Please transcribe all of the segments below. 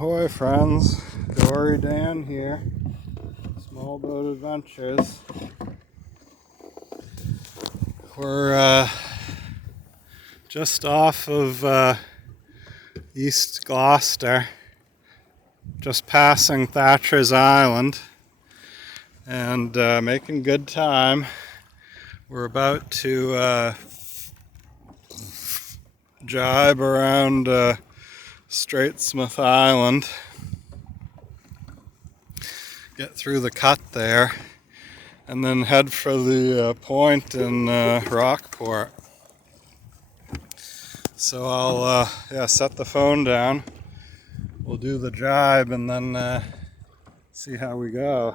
Ahoy friends, Dory Dan here, Small Boat Adventures. We're just off of East Gloucester, just passing Thatcher's Island, and making good time. We're about to jibe around Straightsmouth Island, get through the cut there, and then head for the point in Rockport. So I'll set the phone down, we'll do the jibe, and then see how we go.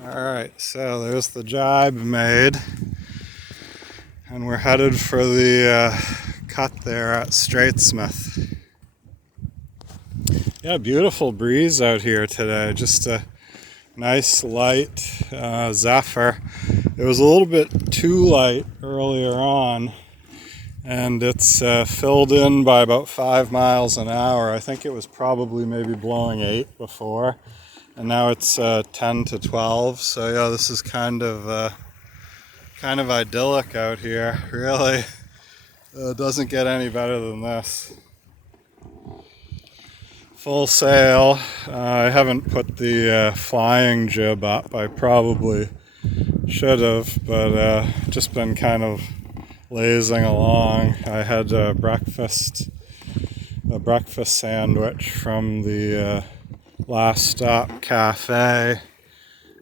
Alright, so there's the jibe made, and we're headed for the cut there at Straightsmouth. Yeah, beautiful breeze out here today, just a nice light zephyr. It was a little bit too light earlier on, and it's filled in by about 5 miles an hour. I think it was probably maybe blowing 8 before. And now it's 10 to 12, so yeah, this is kind of idyllic out here. Really, doesn't get any better than this. Full sail. I haven't put the flying jib up. I probably should have, but just been kind of lazing along. I had a breakfast sandwich from the Last Stop Cafe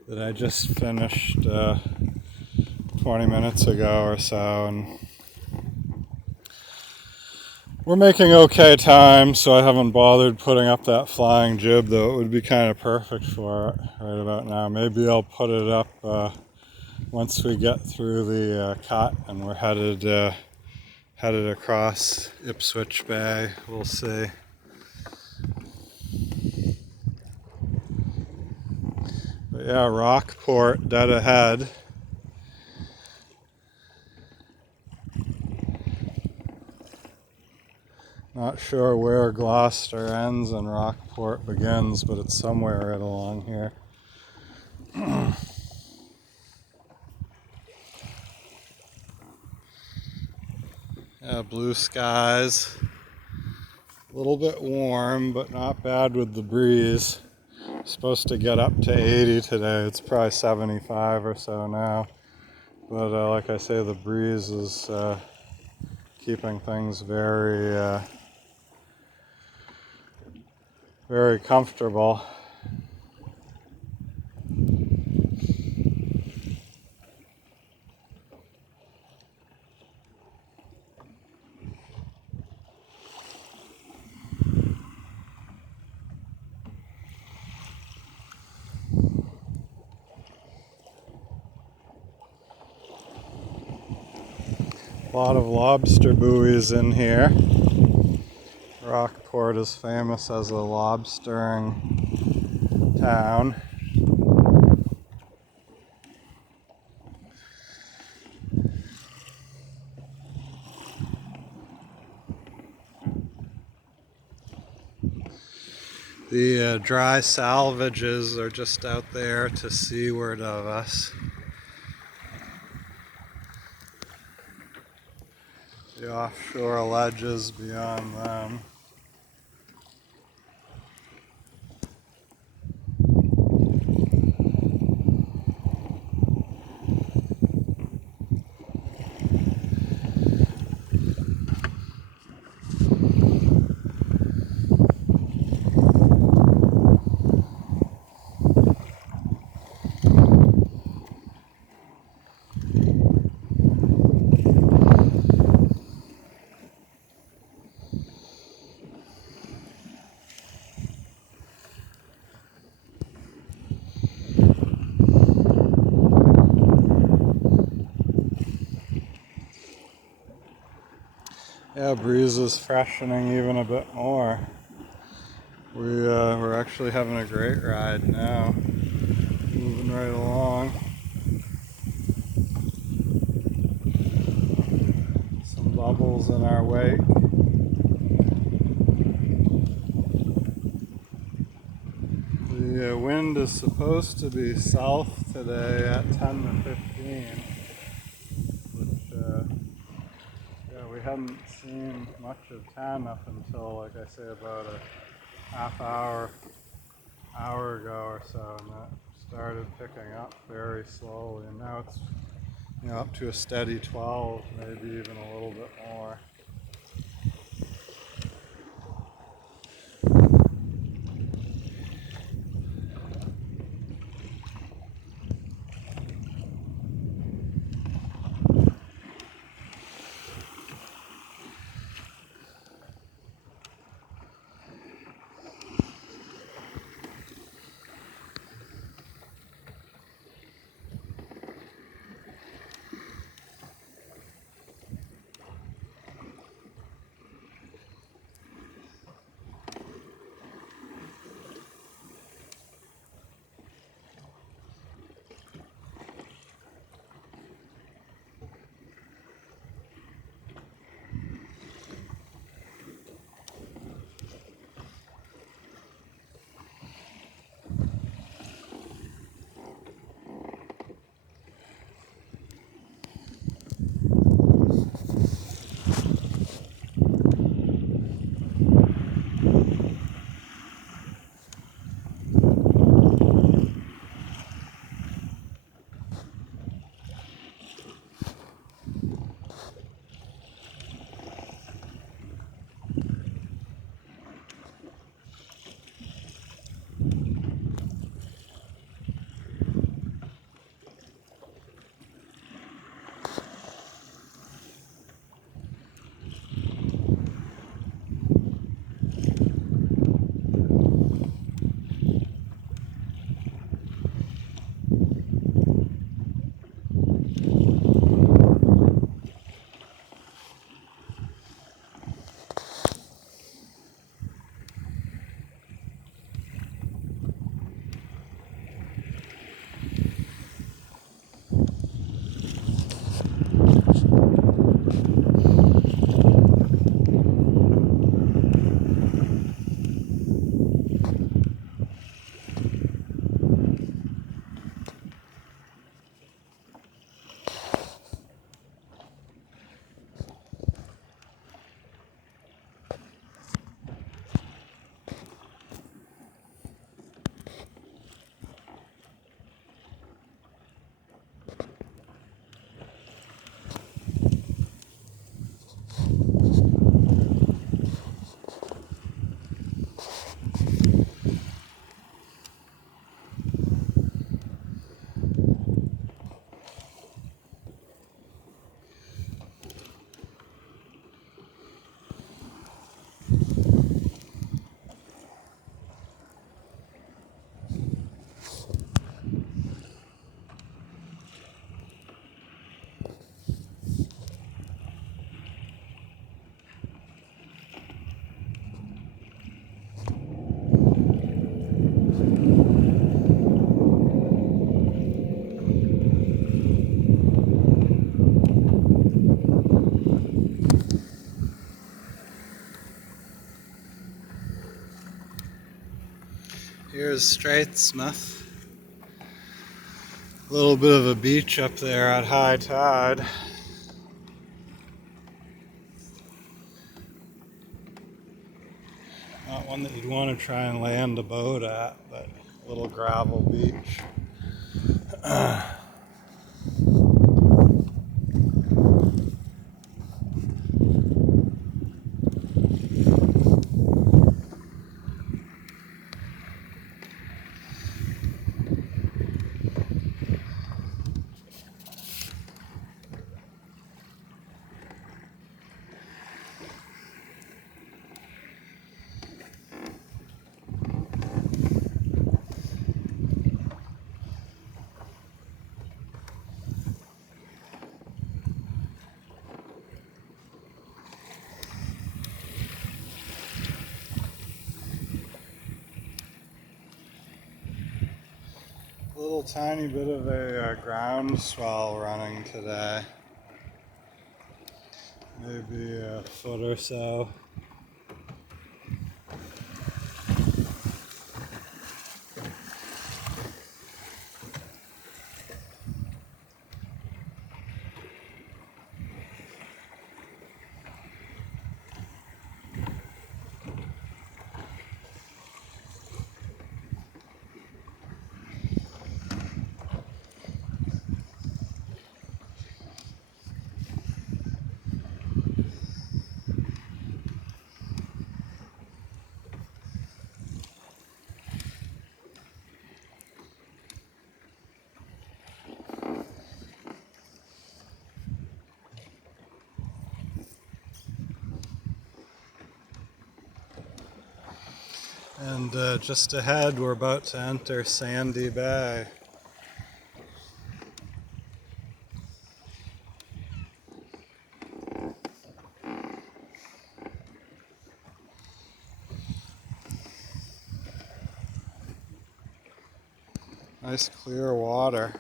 that I just finished 20 minutes ago or so, and we're making okay time, so I haven't bothered putting up that flying jib, though it would be kind of perfect for it right about now. Maybe I'll put it up once we get through the cut and we're headed across Ipswich Bay. We'll see. But yeah, Rockport dead ahead. Not sure where Gloucester ends and Rockport begins, but it's somewhere right along here. Yeah, blue skies. A little bit warm, but not bad with the breeze. Supposed to get up to 80 today. It's probably 75 or so now. But like I say, the breeze is keeping things very comfortable. A lot of lobster buoys in here. Rockport is famous as a lobstering town. The dry salvages are just out there to seaward of us. The offshore ledges beyond them. Yeah, breeze is freshening even a bit more. We're actually having a great ride now, moving right along. Some bubbles in our wake. The wind is supposed to be south today at 10 to 15, which we hadn't seen much of 10 up until, like I say, about a half hour ago or so, and that started picking up very slowly, and now it's up to a steady 12, maybe even a little bit more. Here's Straightsmouth. A little bit of a beach up there at high tide. Not one that you'd want to try and land a boat at, but a little gravel beach. tiny bit of a groundswell running today. Maybe a foot or so. And just ahead, we're about to enter Sandy Bay. Nice clear water.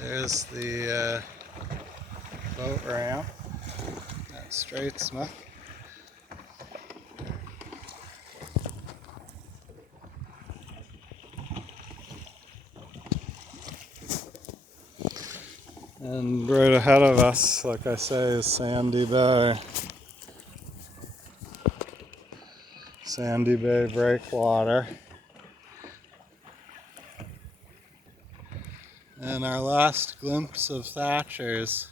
There's the boat ramp at Straightsmouth. And right ahead of us, like I say, is Sandy Bay. Sandy Bay breakwater. And our last glimpse of Thatcher's,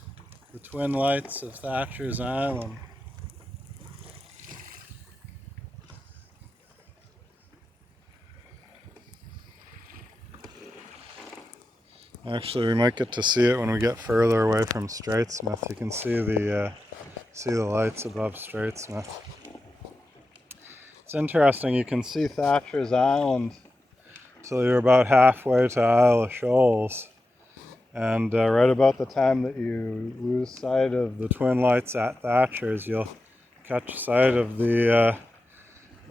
the twin lights of Thatcher's Island. Actually, we might get to see it when we get further away from Straightsmouth. You can see the lights above Straightsmouth. It's interesting, you can see Thatcher's Island till you're about halfway to Isle of Shoals. And right about the time that you lose sight of the twin lights at Thatcher's, you'll catch sight of the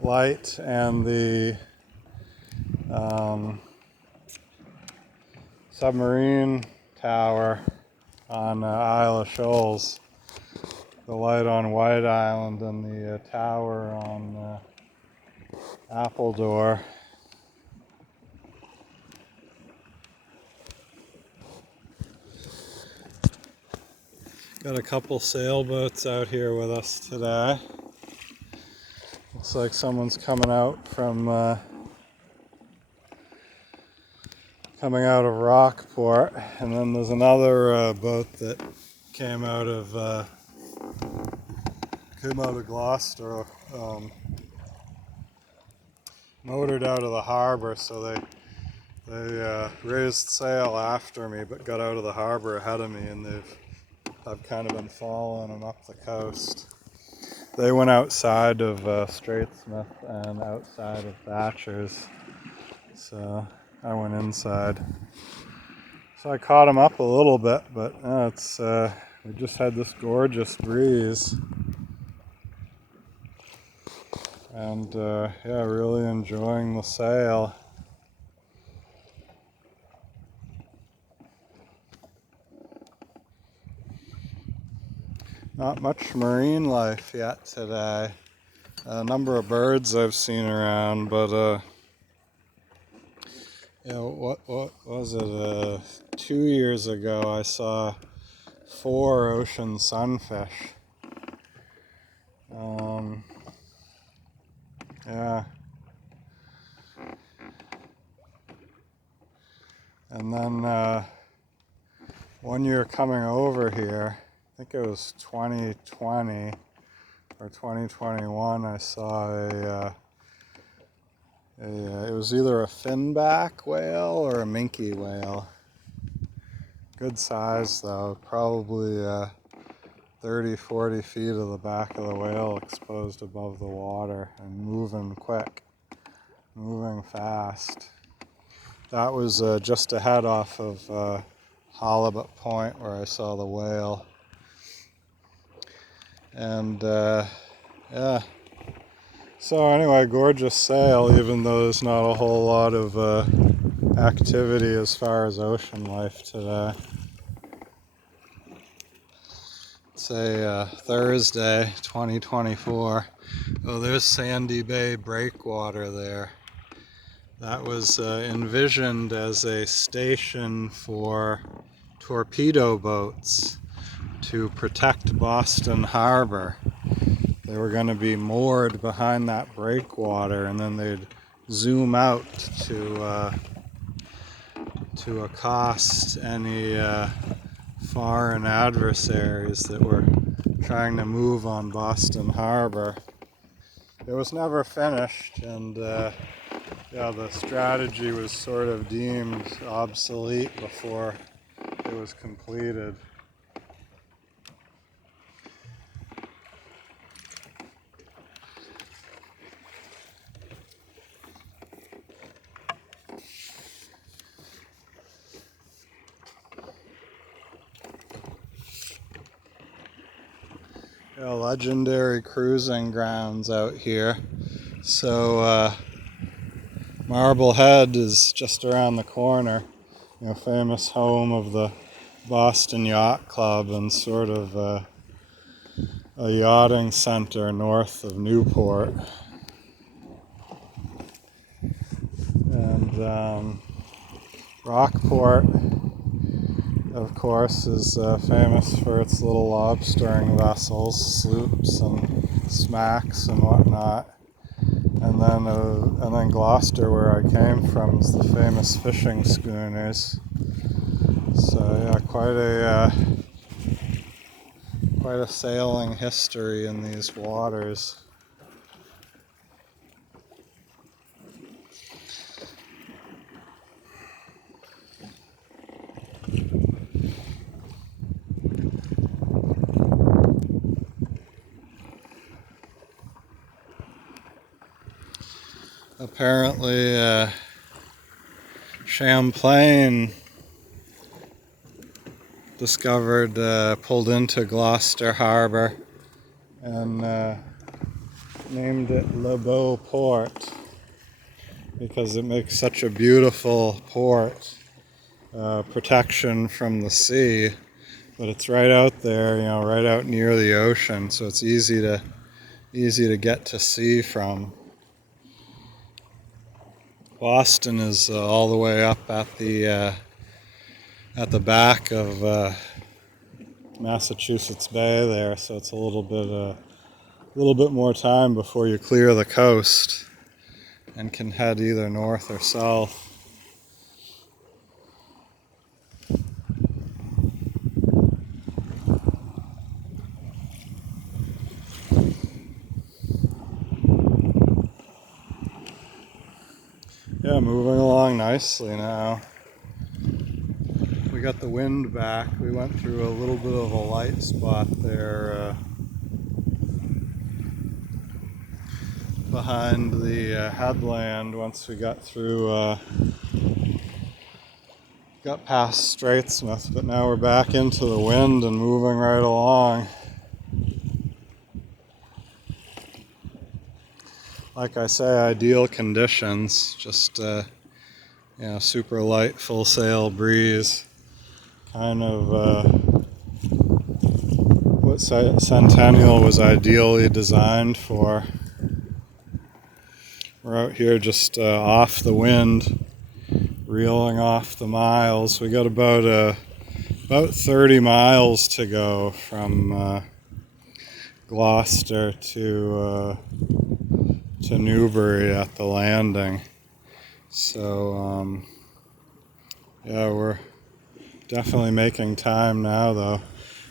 light and the submarine tower on Isle of Shoals. The light on White Island and the tower on Appledore. Got a couple sailboats out here with us today. Looks like someone's coming out of Rockport, and then there's another boat that came out of Gloucester, motored out of the harbor, so they raised sail after me, but got out of the harbor ahead of me, and I've kind of been following them up the coast. They went outside of Straightsmouth and outside of Thatcher's, so I went inside. So I caught them up a little bit, but we just had this gorgeous breeze. And yeah, really enjoying the sail. Not much marine life yet today. A number of birds I've seen around, but yeah, what was it? 2 years ago I saw 4 ocean sunfish. Yeah. And then 1 year coming over here, I think it was 2020 or 2021, I saw it was either a finback whale or a minke whale. Good size though, probably 30-40 feet of the back of the whale exposed above the water and moving quick, moving fast. That was just ahead off of halibut point where I saw the whale. And yeah. So anyway, gorgeous sail, even though there's not a whole lot of activity as far as ocean life today. It's a Thursday, 2024. Oh, there's Sandy Bay breakwater there. That was envisioned as a station for torpedo boats to protect Boston Harbor. They were going to be moored behind that breakwater, and then they'd zoom out to accost any foreign adversaries that were trying to move on Boston Harbor. It was never finished, and yeah, the strategy was sort of deemed obsolete before it was completed. Yeah, legendary cruising grounds out here. So Marblehead is just around the corner, famous home of the Boston Yacht Club and sort of a yachting center north of Newport. And Rockport, of course, is famous for its little lobstering vessels, sloops and smacks and whatnot. And then Gloucester, where I came from, is the famous fishing schooners. So yeah, quite a sailing history in these waters. Apparently, Champlain pulled into Gloucester Harbor and named it Le Beau Port because it makes such a beautiful port, protection from the sea, but it's right out there, right out near the ocean, so it's easy to get to sea from. Boston is all the way up at the back of Massachusetts Bay there, so it's a little bit more time before you clear the coast and can head either north or south. Yeah, moving along nicely now. We got the wind back. We went through a little bit of a light spot there behind the headland once we got past Straightsmouth, but now we're back into the wind and moving right along. Like I say, ideal conditions, just super light, full sail breeze, kind of what Centennial was ideally designed for. We're out here just off the wind, reeling off the miles. We got about 30 miles to go from Gloucester to Newbury at the landing. So yeah, we're definitely making time now, though.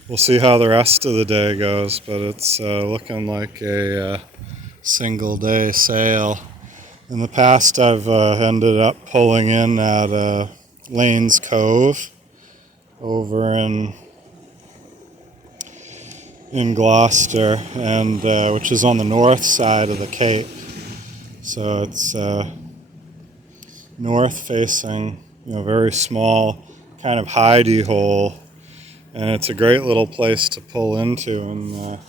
We'll see how the rest of the day goes, but it's looking like a single day sail. In the past, I've ended up pulling in at Lanes Cove over in Gloucester, and which is on the north side of the Cape. So it's north facing, very small kind of hidey hole, and it's a great little place to pull into and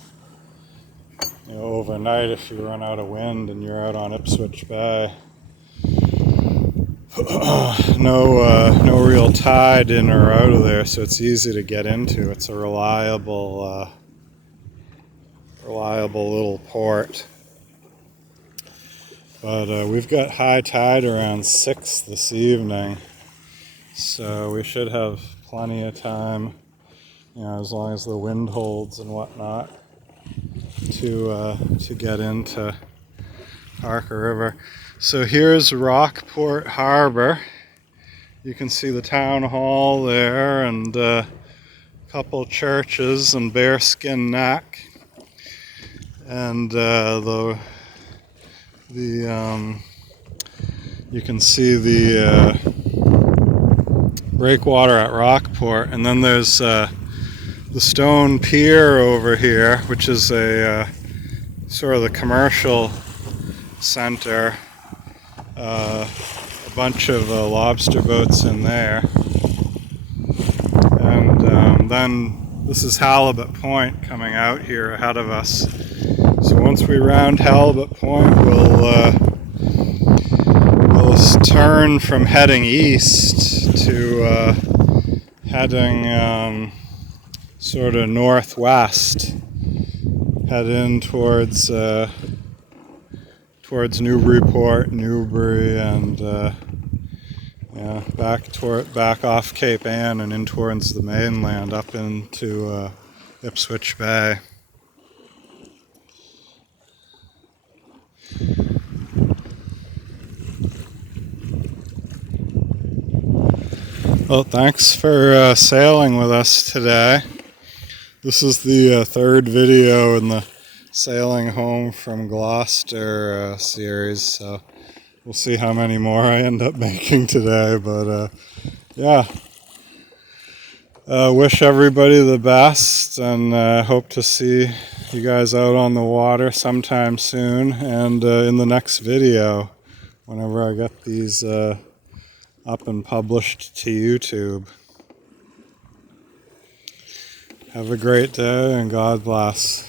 overnight if you run out of wind and you're out on Ipswich Bay. No real tide in or out of there, so it's easy to get into. It's a reliable little port. But we've got high tide around 6 this evening, so we should have plenty of time, as long as the wind holds and whatnot, to get into Parker River. So here's Rockport Harbor. You can see the town hall there, and a couple churches and Bearskin Neck, and you can see the breakwater at Rockport, and then there's the stone pier over here, which is a sort of the commercial center. A bunch of lobster boats in there, and then this is Halibut Point coming out here ahead of us. So once we round Halibut Point, we'll turn from heading east to heading sort of northwest, head in towards Newburyport, Newbury, and back off Cape Ann and in towards the mainland up into Ipswich Bay. Well, thanks for sailing with us today. This is the third video in the Sailing Home from Gloucester series, so we'll see how many more I end up making today. But wish everybody the best, and hope to see you guys out on the water sometime soon, and in the next video whenever I get these up and published to YouTube. Have a great day, and God bless.